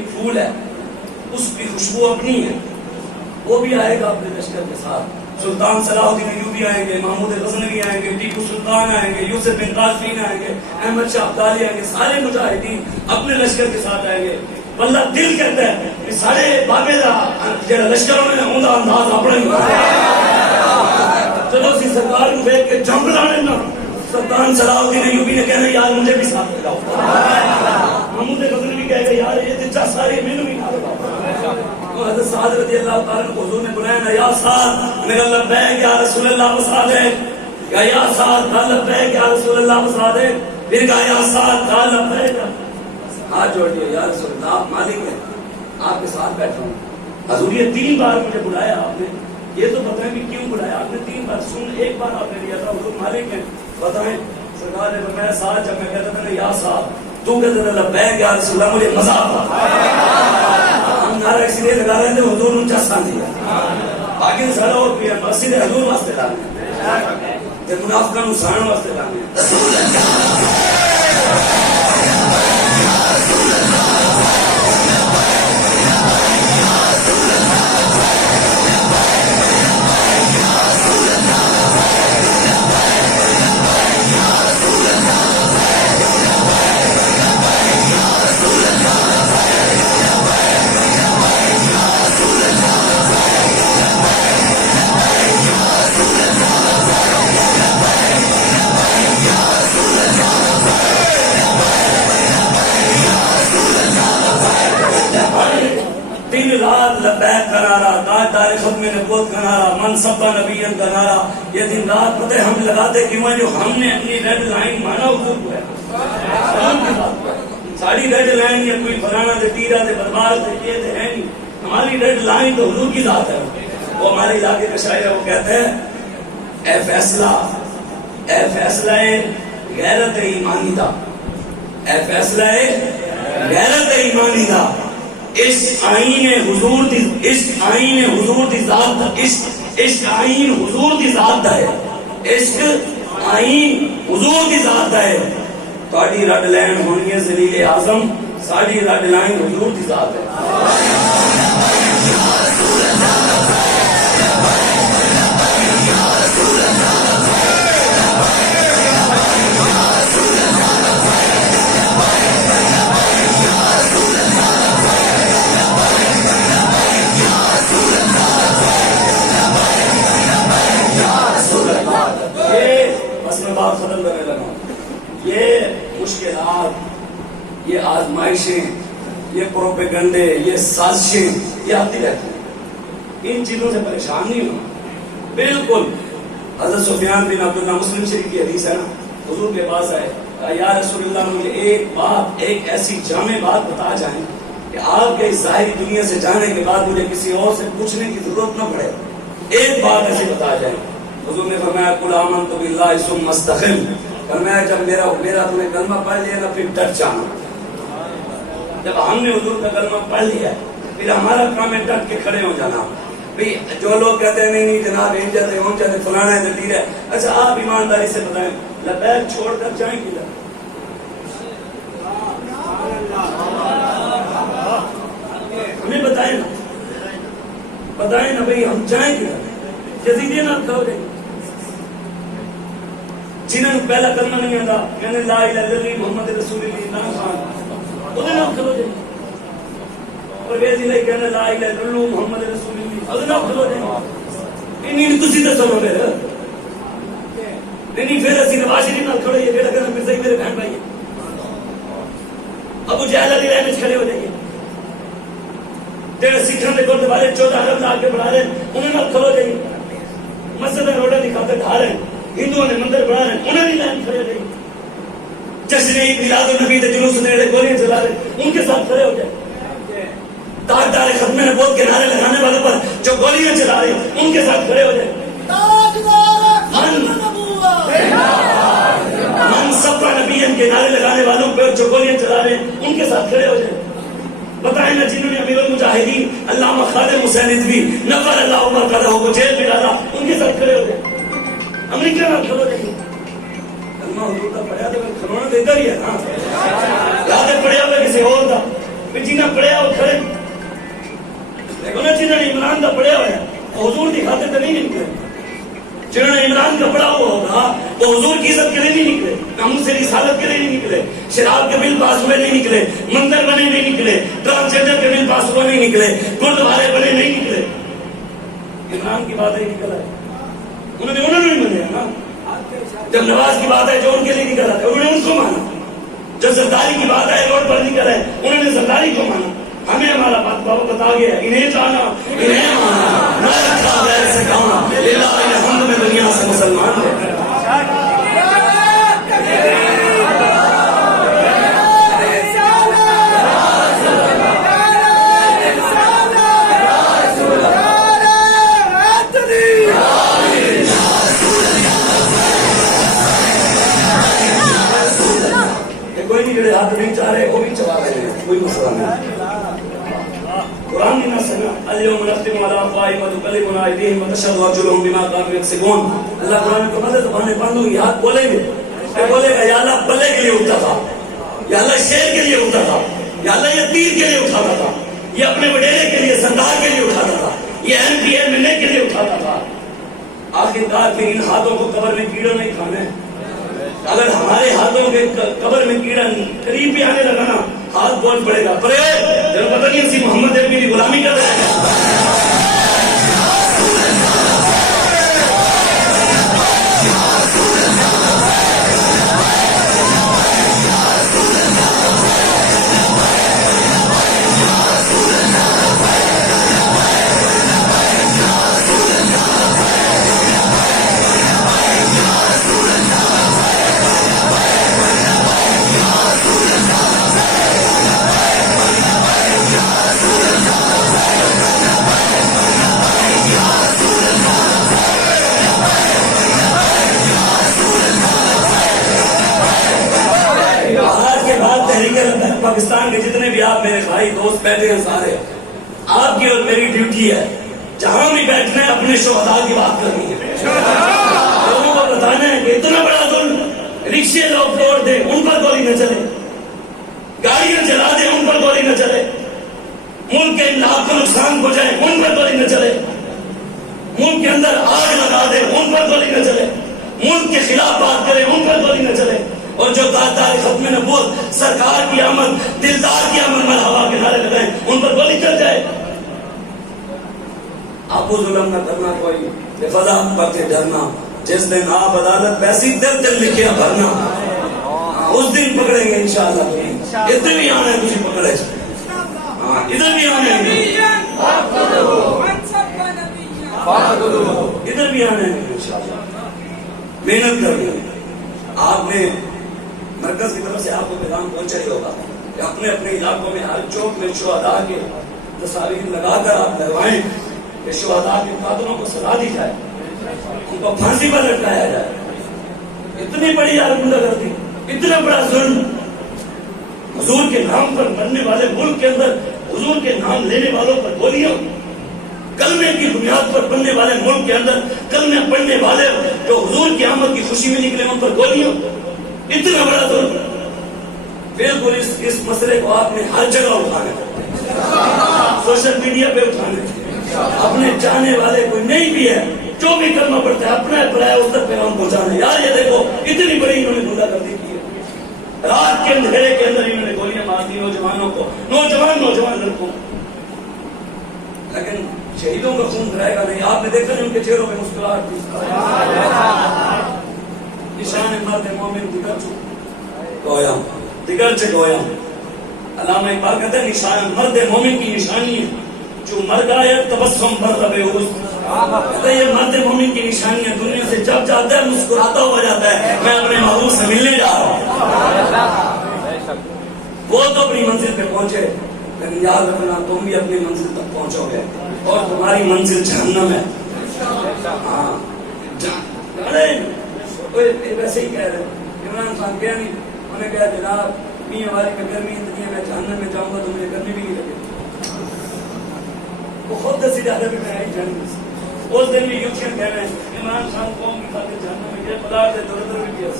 ایک پھول ہے، اس کی خوشبو اپنی ہے، وہ بھی آئے گا اپنے لشکر کے ساتھ. سلطان صلاح الدین ایوبی آئیں گے، محمود غزنوی آئیں گے، ٹیپو سلطان آئیں گے، یوسف بن قاسفین آئیں گے، احمد شاہ ابدالی آئیں گے، سارے مجاہدین اپنے لشکر کے ساتھ آئیں گے. بندہ دل کہتا ہے کہ سارے بابے دا جڑا لشکر ہونے نا اوندا انداز اپنا ہی ہوتا ہے. چلو سی سرکار کو دیکھ کے جنگ لانے نا، سلطان صلاح الدین ایوبی نے کہنا یار مجھے بھی ساتھ لگاؤ. محمود غزنوی کہے گا یار یہ دلچا ساری مینوں بھی نہ لگاؤ. حضرت سعد رضی اللہ تعالیٰ کو حضور نے بلایا نا، یا سعد، میں کہا لبیک یا رسول اللہ وسعدک، یا سعد قال لبیک یا رسول اللہ وسعدک، پھر کہا یا سعد قال لبیک. ہاتھ جوڑ دیا، یا رسول اللہ آپ مالک ہیں، آپ کے ساتھ بیٹھا ہوں. حضور یہ 3 بار مجھے بلایا آپ نے، یہ تو بتائیں بھی کیوں بلایا آپ نے 3 بار؟ سن ایک بار آپ نے لیا تھا حضور مالک ہیں بتائیں. سرکار نے فرمایا سعد جب میں کہتا تھا نا یا سعد، تو کہتا تھا لبیک یا رسول اللہ، مجھے مزہ آتا. ہم نعرہ اس لیے لگا رہے تھے حضور ان چسان دیا، باقی سارا اور پیا مسجد حضور واسطے لانے تے منافقاں نوں سان واسطے لانے. لبیک کا نعرہ، تاجدار ختم نبوت کا نعرہ، من سب نبیًا کا نعرہ. یہ دن رات پتہ ہم لگاتے کیوں ہیں؟ جو ہم نے اپنی ریڈ لائن مانا حضور کو ہے. ساری ریڈ لائن یا کوئی فلانا دے تیرا دے برباد دے یہ دے ہے نہیں. ہماری ریڈ لائن تو حضور کی ذات ہے. وہ ہمارے علاقے کا شاعر ہے، وہ کہتے ہیں اے فیصلہ غیرت ایمانی دا، اے فیصلہ غیرت ایمانی دا، عشق آئین حضور دی، عشق آئین حضور دی ذات دا، عشق آئین حضور دی ذات دا ہے، عشق آئین حضور دی ذات دا ہے. تہاڈی رڈ لائن ہونی ہے ذلیل اعظم، ساڈی رڈ لائن حضور دی ذات ہے. ختم کرنے لگا. یہ مشکلات، یہ آزمائشیں، یہ پروپیگنڈے، یہ سازشیں یہ آتی رہتی ہیں. ان چیزوں سے پریشان نہیں ہونا بالکل. حضرت سفیان بن عبداللہ، مسلم شریف کی حدیث ہے نا، حضور کے پاس آئے، یا رسول اللہ مجھے ایک بات، ایک ایسی جامع بات بتا جائیں کہ آپ کے اس ظاہری دنیا سے جانے کے بعد مجھے کسی اور سے پوچھنے کی ضرورت نہ پڑے. ایک بات ایسی بتا جائیں. حضور نے فرمایا قل آمنت باللہ ثم استقم. فرمایا جب میرا تم نے کلمہ پڑھ لیا نا پھر ڈٹ جانا. جب ہم نے حضور کا کلمہ پڑھ لیا پھر ہمارا کام ہے ڈٹ کے کھڑے ہو جانا. بھئی جو لوگ کہتے ہیں نہیں جناب ان جاتے ہوں جاتے فلانا ہے دلیر ہے، اچھا آپ ایمانداری سے بتائیں لبیک چھوڑ کر جائیں کدھر؟ ہمیں بتائیں نا بھئی ہم جائیں کدھر؟ جزیدین آپ کھڑو گئے جنہوں نے پہلا کلمہ نہیں آتا کہنے لا الہ الا اللہ محمد رسول اللہ خان، انہیں آپ کھڑو گئے. پرویز الہی کہنے لا الہ الا اللہ محمد رسول اللہ، انہیں آپ کھڑو گئے. انہیں تسی دسو گے نہیں پھر اسی نواز شریف نال کھڑے یہ بیٹا کہنا مرزا میرے بہن بھائی ہے. ابو جہل علی رحمت کھڑے ہو جائیے. جڑے سکھاں دے گردوارے 14 ارب لا کے بنا رہے انہیں نال کھڑو جائیے. مسجد روڈا دکھاتے ڈھا رہے ہیں، ہندوؤں نے مندر بنا رہے ہیں انہیں نہیں لائن کھڑے ہو جائیے. جشن عید میلاد النبی کے جلوس میں گولیاں چلا رہے ان کے ساتھ کھڑے ہو جائے. تاجدار ختم نبوت کے نعرے لگانے والوں پر جو گولیاں چلا رہے ہیں ان کے ساتھ کھڑے ہو جائے. من سب نبیین کے نعرے لگانے والوں پر جو گولیاں چلا رہے ہیں ان کے ساتھ کھڑے ہو جائے. بتائیں نا جنہوں نے امیر المجاہدین علامہ خالد حسین ندوی نفر اللہ عمر کا رہو کو جیل میں ڈالا ان کے ساتھ کھڑے ہو جائے. امریکہ میں کھڑو جائیے. کلمہ حضور کا پڑھا تو کھڑونا دیتا ہی ہے نا. یاد ہے پڑھیا ہوا کسی اور کا کہ جنہیں پڑھیا وہ کھڑے لیکن جنہوں نے عمران کا پڑھیا ہوا ہے حضور کی خاطر تو نہیں نکلے. جنہوں نے عمران کا پڑھا ہوا ہوگا وہ حضور کی عزت کے لیے نہیں نکلے, ناموس رسالت کے لیے نہیں نکلے, شراب کے بل پاس ہوئے نہیں نکلے, مندر بنے نہیں نکلے, ٹرانسجنڈر کے بل پاس ہوئے نہیں نکلے, گردوارے بنے نہیں نکلے. عمران کی بات ہے نکلا ہے, انہوں نے نہیں مانا نا. جب نواز کی بات ہے جو ان کے لیے نکلا ہے انہوں نے ان کو مانا. جب زرداری کی بات ہے روڈ پر نکل ہے انہوں نے زرداری کو مانا. ہمیں ہمارا بات بابا بتا گیا انہیں جانا انہیں مانا نہ رکھا غیر سے کہاں للہ الحمد میں دنیا سے مسلمان ہے. کوئی نہیں جڑے ہاتھ نہیں چاہ رہے وہ بھی چلا رہے ہیں, کوئی مسئلہ نہیں. قرآن کی نص ہے نا اليوم نختم على افواههم وتكلمنا ايديهم وتشهد ارجلهم بما كانوا يكسبون. اللہ قرآن کو مدد زبانیں بند ہوئی, ہاتھ بولیں گے, بولے گا یا اللہ بلے کے لیے اٹھتا تھا, یا اللہ شیر کے لیے اٹھتا تھا, یا اللہ یہ تیر کے لیے اٹھاتا تھا, یہ اپنے وڈیرے کے لیے سردار کے لیے اٹھاتا تھا, یہ MP MLA کے لیے اٹھاتا تھا. آخرکار پھر ان ہاتھوں کو قبر میں کیڑا نہیں کھانا ہے. اگر ہمارے ہاتھوں کے قبر میں کیڑا قریب بھی آنے لگا نا ہاتھ بول پڑے گا پرے جب پتہ نہیں اسی محمد عربی کی غلامی کر رہے ہیں. پاکستان کے جتنے بھی آپ میرے بھائی دوست بیٹھے ہیں سارے, آپ کی اور میری ڈیوٹی ہے جہاں بھی بیٹھنا ہے اپنے شہداء کی بات کرنی ہے. لوگوں کو بتانا ہے کہ اتنا بڑا ظلم, رکشے لوگ توڑ دیں ان پر گولی نہ چلے, گاڑیاں چلا دیں ان پر گولی نہ چلے, ملک کے املاک کو نقصان پہنچائے ان پر گولی نہ چلے, ملک کے اندر آگ لگا دیں ان پر گولی نہ چلے, ملک کے خلاف بات کریں ان پر گولی نہ چلے, اور جو تاجدار ختم نبوت سرکار کی آمد دلدار کی آمد مرحبا کے نعرے لگائیں ان پر گولی چل جائے. آپ کو ظلم نہ کرنا کوئی بے فضا پر کے ڈرنا, جس دن آپ عدالت پیسی دل دل لکھے بھرنا اس دن پکڑیں گے انشاءاللہ. ادھر بھی آنا ہے تجھے پکڑے, ادھر بھی آنا ہے, ادھر بھی آنا ہے انشاءاللہ. محنت کریں. آپ نے مرکز کی طرف سے آپ کو پیغام پہنچا ہی ہوگا کہ اپنے اپنے علاقوں میں ہر چوک میں شہداء کے تصاویر لگا کر آپ لگوائیں کہ شہداء کے قاتلوں کو سزا دی جائے, ان کو پھانسی پر لٹکایا جائے. اتنی بڑی غنڈہ گردی, اتنا بڑا ظلم, حضور کے نام پر مرنے والے ملک کے اندر حضور کے نام لینے والوں پر گولیاں, کلمے کی بنیاد پر بننے والے ملک کے اندر کلمے پڑھنے والے جو حضور کی آمد کی خوشی میں نکلے ان پر گولیاں, اتنا بڑا ظلم. بالکل اس مسئلے کو آپ نے ہر جگہ اٹھانا, سوشل میڈیا پہ اٹھانا, اپنے جانے والے کوئی نہیں بھی ہے جو بھی کلمہ پڑھتا ہے اپنا پرایا اس تک پیغام پہنچانا. یار یہ دیکھو اتنی بڑی انہوں نے گنڈہ گردی کی ہے, رات کے اندھیرے کے اندر انہوں نے گولیاں مار دی نوجوانوں کو, نوجوان لڑکوں. لیکن شہیدوں کا خون رہے گا نہیں. آپ نے دیکھا ان کے چہروں پہ مسکراہٹ تھی. نشان مرد مومن دیگر سے گویا. علامہ اقبال کہتے ہیں نشان مرد مومن کی نشانی ہے جو مر گیا تبسم پر ربے عرض. کہتے ہیں یہ مرد مومن کی نشانی ہے, دنیا سے جب جاتا ہے مسکراتا ہوا جاتا ہے میں اپنے محبوب سے ملنے جا رہا ہوں. وہ تو اپنی منزل پہ پہنچے لیکن یاد رکھنا تم بھی اپنی منزل تک پہنچو گے اور تمہاری منزل جہنم ہے. ہاں ویسے ہی کہہ رہے عمران خان گیا نہیں, انہوں نے کہا جناب میاں والی میں گرمی اتنی ہے میں جہنم میں جاؤں گا تو مجھے گرمی بھی نہیں لگے. وہ خود دسی جاتا بھی میں آئی جہنم سے. اس دن بھی یوکشن کہہ رہے ہیں عمران خان قوم کی خاطر جہنم میں گئے پدار سے دردر بھی کیا.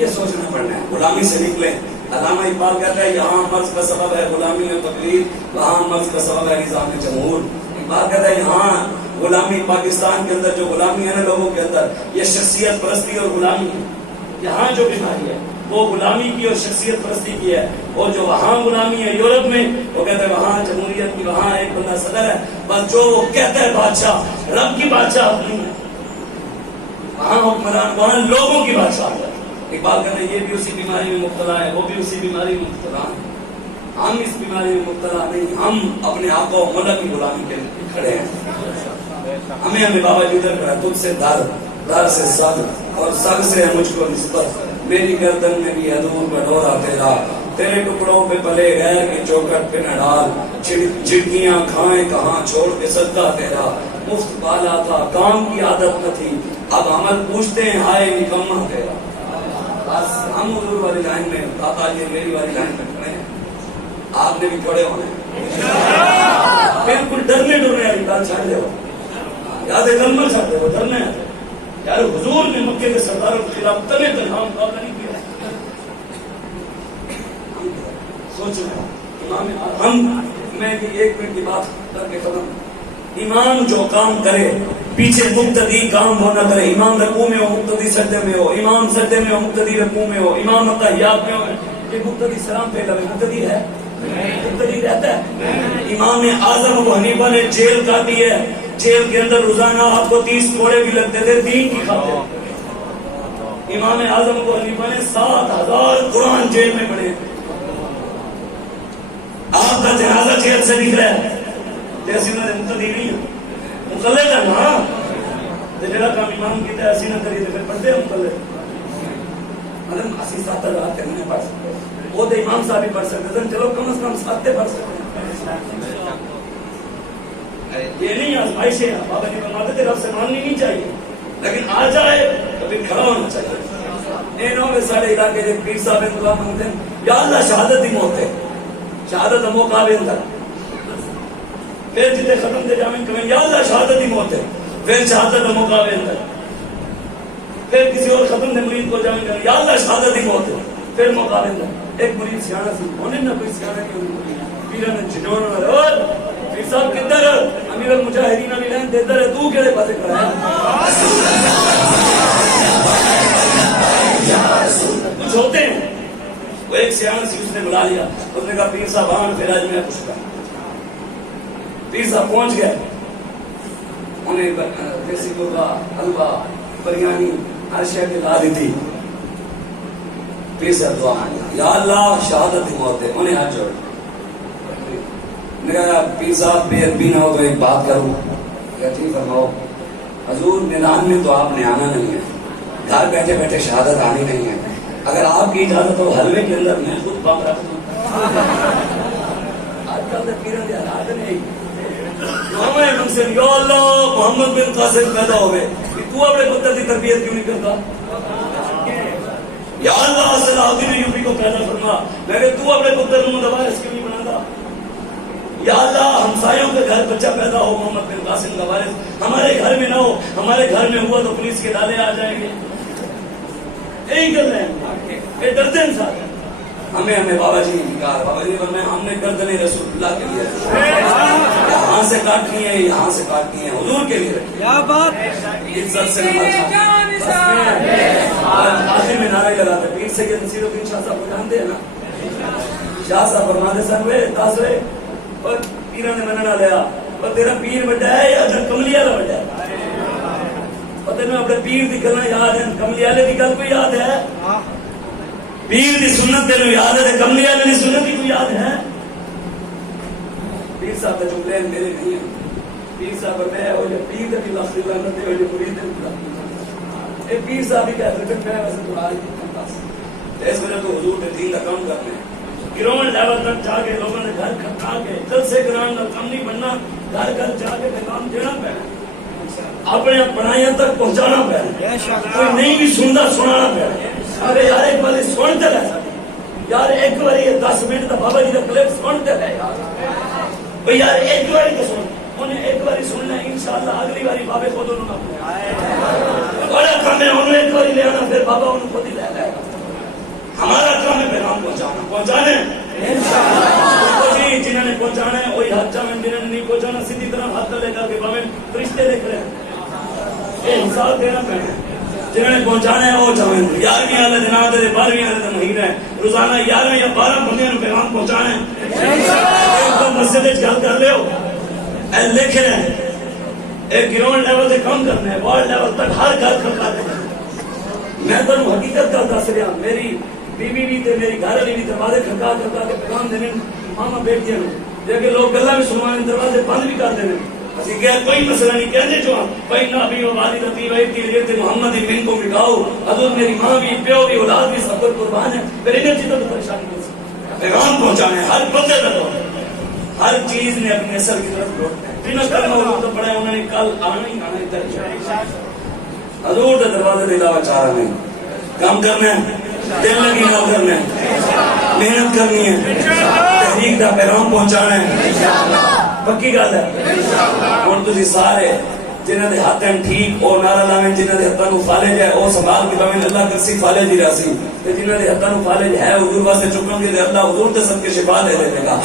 یہ سوچنا پڑنا ہے, غلامی سے نکلے علامہ اقبال کہتا ہے یہاں مرض کا سبب ہے غلامی و تقلید، وہاں مرض کا سبب ہے نظام جمہور. اقبال کہتا ہے یہاں غلامی، پاکستان کے اندر جو غلامی ہے نا لوگوں کے اندر، یہ شخصیت پرستی اور غلامی ہے. یہاں جو بیماری ہے وہ غلامی کی اور شخصیت پرستی کی ہے، اور جو وہاں غلامی ہے یورپ میں، وہ کہتا ہے وہاں جمہوریت کی، وہاں ایک بندہ صدر ہے، بس جو وہ کہتا ہے بادشاہ، رب کی بادشاہ نہیں ہے وہاں حکمران، وہاں لوگوں کی بادشاہ ہے. اقبال کہتے ہیں یہ بھی اسی بیماری میں مبتلا ہے، وہ بھی اسی بیماری میں مبتلا ہے. ہم اس بیماری میں مبتلا نہیں، ہم اپنے آقا و مولا کی غلامی کے لیے کھڑے ہیں. ہمیں بابا جی ادھر کھڑا، تجھ سے در، در سے سگ، اور سگ سے ہے مجھ کو نسبت. میری گردن میں بھی ہے دور بٹورا تیرا، تیرے ٹکڑوں پہ پلے غیر کی چوکٹ پہ نہ ڈال. جھڑکیاں کھائیں کہاں چھوڑ کے صدقہ تیرا، مفت بالا تھا کام کی عادت نہ تھی، اب عمل پوچھتے ہیں ہائے نکما تیرا. بس ہم حضور والی لائن میں، داتا جی میری والی لائن میں کھڑے ہیں، آپ نے بھی کھڑے ہونے بالکل ڈرنے ڈرنے والی بات چھاڑ دے. یاد کلمہ چھاڑ دے، وہ ڈرنے ہیں یار. حضور نے مکے کے سرداروں کے خلاف تنے تنہا مقابلہ نہیں کیا. سوچ رہے ہم، میں ایک منٹ کی بات کر کے ختم. امام جو کام کرے پیچھے مقتدی کام ہو نہ کرے. امام رکوع میں ہو مقتدی سجدے میں ہو، امام سجدے میں ہو مقتدی رکوع میں ہو، امام تحیات میں ہو. یہ مقتدی سلام پہ لگے مقتدی ہے، مقتدی رہتا ہے. امام اعظم ابو حنیفہ نے جیل کاٹی ہے، جیل کے اندر روزانہ آپ کو 30 کوڑے بھی لگتے تھے دین کی خاطر. امام اعظم ابو حنیفہ نے 7000 قرآن جیل میں پڑھے. آپ کا جنازہ جیل سے نکلا ہے، جیسے میں مقتدی نہیں ہوں، مقلد ہے نا. جڑا کام امام کیتا ہے اسی نہ کریے تو پھر پڑھتے ہیں مقلد. مطلب اسی 7000 تک نہیں پڑھ سکتے، وہ تو امام صاحب ہی پڑھ سکتے تھے. چلو کم از کم 7 پڑھ سکتے ہیں. یہ نہیں آزمائشیں ہیں. بابا جی فرماتے تھے رب سے ماننی نہیں چاہیے، لیکن آ جائے تو پھر کھڑا ہونا چاہیے. انہوں نے سارے علاقے کے پیر صاحب دعا مانگتے ہیں یا اللہ شہادت ہی موت ہے، شہادت کا موقع بھی اندر. پھر جتنے ختم دے جامن کریں یا اللہ شہادت ہی موت ہے، پھر شہادت کا موقع بھی اندر. پھر کسی اور ختم دے مرید کو جامن کریں یا اللہ شہادت ہی موت ہے، پھر موقع بھی اندر. ایک مرید سیانا سی، انہیں نہ کوئی سیانا نہیں ہوئی، پیرا نے جھنوڑا اور پیر صاحب کدھر امیر المجاہدین علی لین دیدھر ہے، تو کہڑے پاسے کھڑا ہے. کچھ ہوتے ہیں. وہ ایک سیاح سی اس نے بلا لیا، اس نے کہا پیر صاحب آن پھر آج میں پوچھ گا. پیر صاحب پہنچ گئے، انہیں دیسی گوگا حلوہ بریانی ہر شے کے لا دی تھی. پیر صاحب دعا مانگا یا اللہ شہادت ہی موت ہے. انہیں ہاتھ جوڑ میرا پیر صاحب بے ادبی نہ ہو تو ایک بات کروں. ٹھیک فرماؤ. حضور میدان میں تو آپ نے آنا نہیں ہے، گھر بیٹھے بیٹھے شہادت آنی نہیں ہے. اگر آپ کی اجازت ہو حلوے کے اندر میں خود پاک رکھ دوں. آج کل پیروں کے حالات نہیں. یا اللہ محمد بن قاسم پیدا ہوئے، تو اپنے پتر کی تربیت کیوں نہیں کرتا؟ یا اللہ صلاح الدین ایوبی کو پیدا فرما، میں تو اپنے پتر کو مدوارث کیوں نہیں بناتا؟ یا اللہ ہمسایوں کے گھر بچہ پیدا ہو محمد بن قاسم کا وارث، ہمارے گھر میں نہ ہو، ہمارے گھر میں ہوا تو پولیس کے ڈالے آ جائیں گے. یہی کر رہے ہیں، یہ ڈرتے ہیں ساتھ. ہمیں بابا جی کہا، بابا جی نے ہم نے گردن رسول اللہ کے لیے یہاں سے کاٹنی ہے، یہاں سے کاٹنی ہے، حضور کے لیے رکھی. کیا بات عزت سے آخر میں نعرے لگاتے. پیر سید نصیر الدین شاہ صاحب کو جانتے ہیں نا؟ شاہ صاحب فرماتے سن وے تاسوے اور پیروں نے مننا لیا، اور تیرا پیر بڑا ہے یا کملی والا بڑا ہے؟ پتہ میں اپنے پیر دی گلاں یاد ہیں، کملی والے دی گل کو یاد ہے؟ پیر دی سنت تینوں یاد ہے، کملی والے دی سنت ہی کو یاد ہے؟ پیر صاحب کا جملے میرے نہیں ہیں. پیر صاحب میں ہو یا پیر دی لفظ لعنت ہو یا مرید دی. اے پیر صاحب ہی کہتے ہیں میں ویسے تو آج اس وجہ تو حضور نے دین کا کام کرنا ہے. گراؤنڈ لیول تک جا کے لوگوں نے گھر کھٹا کے دل سے گراؤنڈ کا کام نہیں بننا، گھر گھر جا کے پیغام دینا پڑنا، اپنے پڑھائیاں تک پہنچانا پڑنا. کوئی نہیں بھی سنتا سنانا پڑنا. ارے یار ایک بار سنتے رہے یار، ایک بار یہ 10 منٹ کا بابا جی کا کلپ سنتے رہے یار. بھئی یار ایک بار تو سن، انہیں ایک بار سننا انشاءاللہ اگلی باری بابے خود انہوں نے بڑا کام ہے، انہوں نے ایک بار لے آنا پھر بابا انہوں خود ہی لے گا. ہمارا کام ہے پیغام پیغام پہنچانے جی جنہوں نے پہنچانا ہے وہی ہاتھ چاہیں، جنہوں نے نہیں پہنچانا سیدھی طرح ہاتھ لے کر کے باویں فرشتے دیکھ رہے ہیں، یہ حساب دینا پڑنا ہے۔ جنہوں نے پہنچانا ہے وہ چاہیں 11ویں والے دن آتے 12ویں والے دن مہینہ ہے، روزانہ 11 یا 12 بندیاں نوں پیغام پہنچانا ہے۔ مسجد گل کر لو اے لکھ رہے ہیں، ایک گراؤنڈ لیول سے کام کرنا ہے، وارڈ لیول تک ہر گھر کھڑکا دینا ہے۔ میں تو حقیقت کا دس رہا، میری بیوی بھی تے میری گھر والی بھی دروازے کھڑکا کے پیغام دینے ماما بیٹیاں نوں، لیکن لوگ گلا بھی سنوانے دروازے بند بھی کر دینے۔ اسی کہ کوئی مسئلہ نہیں کہنے جو بھائی نبی و والدتی و ابن محمد من کو مٹاؤ، حضور میری ماں بھی پیو بھی اولاد بھی سب کچھ قربان ہے، پھر انہیں چیزوں کو پریشانی نہیں سکتی۔ پیغام پہنچانے ہر بندے تک، ہر چیز نے اپنی اصل کی طرف لوٹنا ہے۔ جنہوں کرنا وہ تو پڑے انہوں نے کل آنا ہی آنا ادھر حضور کے دروازے کے علاوہ چاہ رہے ہیں، کام کرنا ہے، دل لگی نہ کرنا ہے، محنت کرنی ہے، تحریک کا پیغام پہنچانا ہے، پکی گل ہے۔ ہوں تھی سارے جنہوں کے ہاتھ ہیں ٹھیک وہ نعرہ لاویں، جنہوں کے ہاتھوں فالج ہے وہ سنبھال کے پاویں اللہ کرسی فالج ہی رہسی، جنہوں کے ہاتھوں فالج ہے حضور واسطے چکن گے اللہ حضور کے صدقے شفا دے دے گا۔